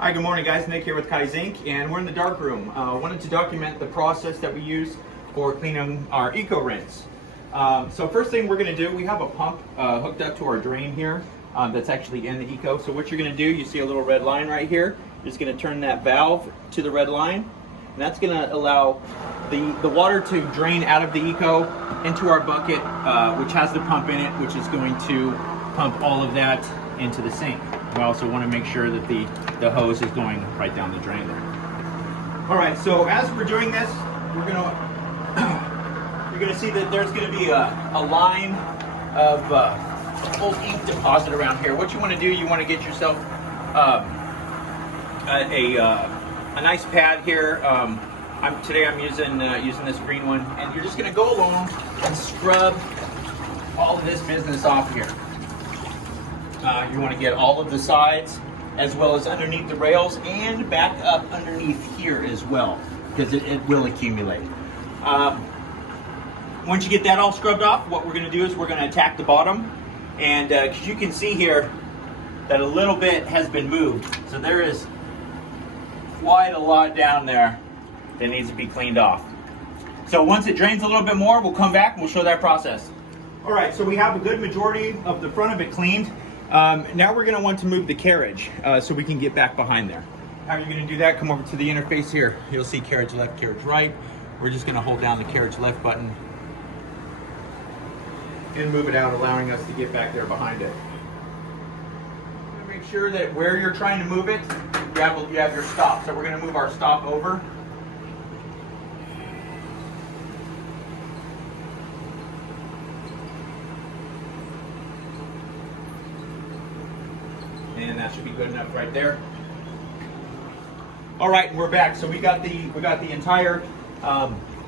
Hi, good morning guys. Nick here with Kai's Inc. and we're in the dark room. Wanted to document the process that we use for cleaning our eco rinse. So first thing we're going to do, we have a pump hooked up to our drain here that's actually in the eco. So what you're going to do, you see a little red line right here. You're just going to turn that valve to the red line, and that's going to allow the water to drain out of the eco into our bucket, which has the pump in it, which is going to pump all of that into the sink. We also want to make sure that the hose is going right down the drain there. All right, so as we're doing this, you're gonna see that there's gonna be a line of old ink deposit around here. What you want to do, you want to get yourself a nice pad here. Today I'm using this green one, and you're just gonna go along and scrub all of this business off here. You want to get all of the sides as well as underneath the rails and back up underneath here as well, because it will accumulate. Once you get that all scrubbed off, what we're going to do is we're going to attack the bottom, and because you can see here that a little bit has been moved, so there is quite a lot down there that needs to be cleaned off. So once it drains a little bit more, we'll come back and we'll show that process. All right, so we have a good majority of the front of it cleaned. Now we're going to want to move the carriage so we can get back behind there. How are you going to do that? Come over to the interface here. You'll see carriage left, carriage right. We're just going to hold down the carriage left button and move it out, allowing us to get back there behind it. Make sure that where you're trying to move it, you have your stop. So we're going to move our stop over. And that should be good enough right there. All right, we're back. So we got the entire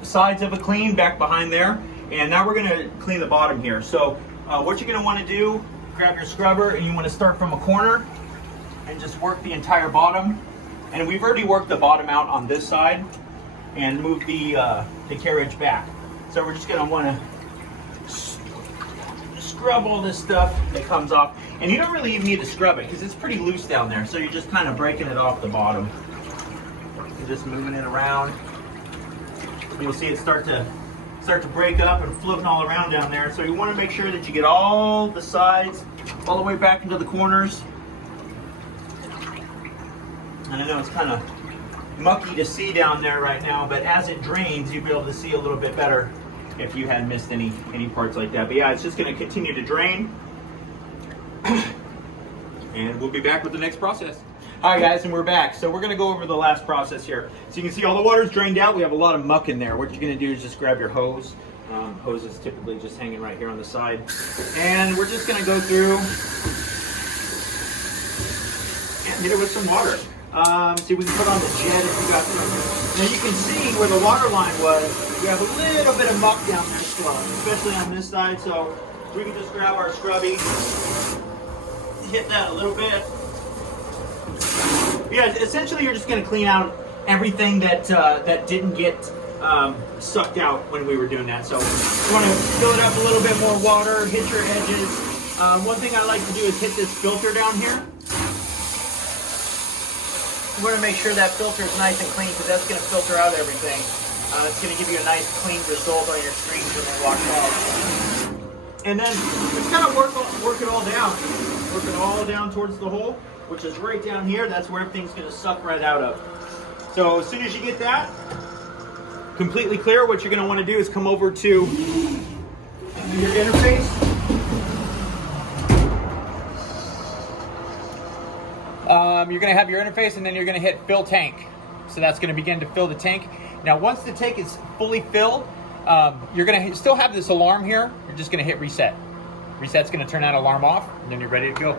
sides of it clean back behind there, and now we're going to clean the bottom here. So what you're going to want to do, grab your scrubber, and you want to start from a corner and just work the entire bottom. And we've already worked the bottom out on this side and moved the carriage back. So we're just going to want to scrub all this stuff that comes off. And you don't really even need to scrub it because it's pretty loose down there. So you're just kind of breaking it off the bottom. You're just moving it around. You'll see it start to break up and floating all around down there. So you want to make sure that you get all the sides all the way back into the corners. And I know it's kind of mucky to see down there right now, but as it drains, you'll be able to see a little bit better if you had missed any parts like that. But yeah, it's just going to continue to drain. And we'll be back with the next process. Hi guys, and we're back. So we're going to go over the last process here. So you can see all the water's drained out. We have a lot of muck in there. What you're going to do is just grab your hose. Hose is typically just hanging right here on the side. And we're just going to go through and hit it with some water. See, we can put on the jet if you got some. Now you can see where the water line was. We have a little bit of muck down there still, especially on this side. So we can just grab our scrubby, hit that a little bit. Yeah, essentially you're just going to clean out everything that didn't get sucked out when we were doing that. So you want to fill it up a little bit more water, hit your edges. One thing I like to do is hit this filter down here. You want to make sure that filter is nice and clean because that's going to filter out everything. It's going to give you a nice clean result on your screens when they wash off. And then just kind of work it all down. Work it all down towards the hole, which is right down here. That's where everything's going to suck right out of. So as soon as you get that completely clear, what you're going to want to do is come over to your interface. You're going to have your interface, and then you're going to hit fill tank. So that's going to begin to fill the tank. Now once the tank is fully filled, you're going to still have this alarm here. You're just going to hit reset. Reset's going to turn that alarm off, and then you're ready to go.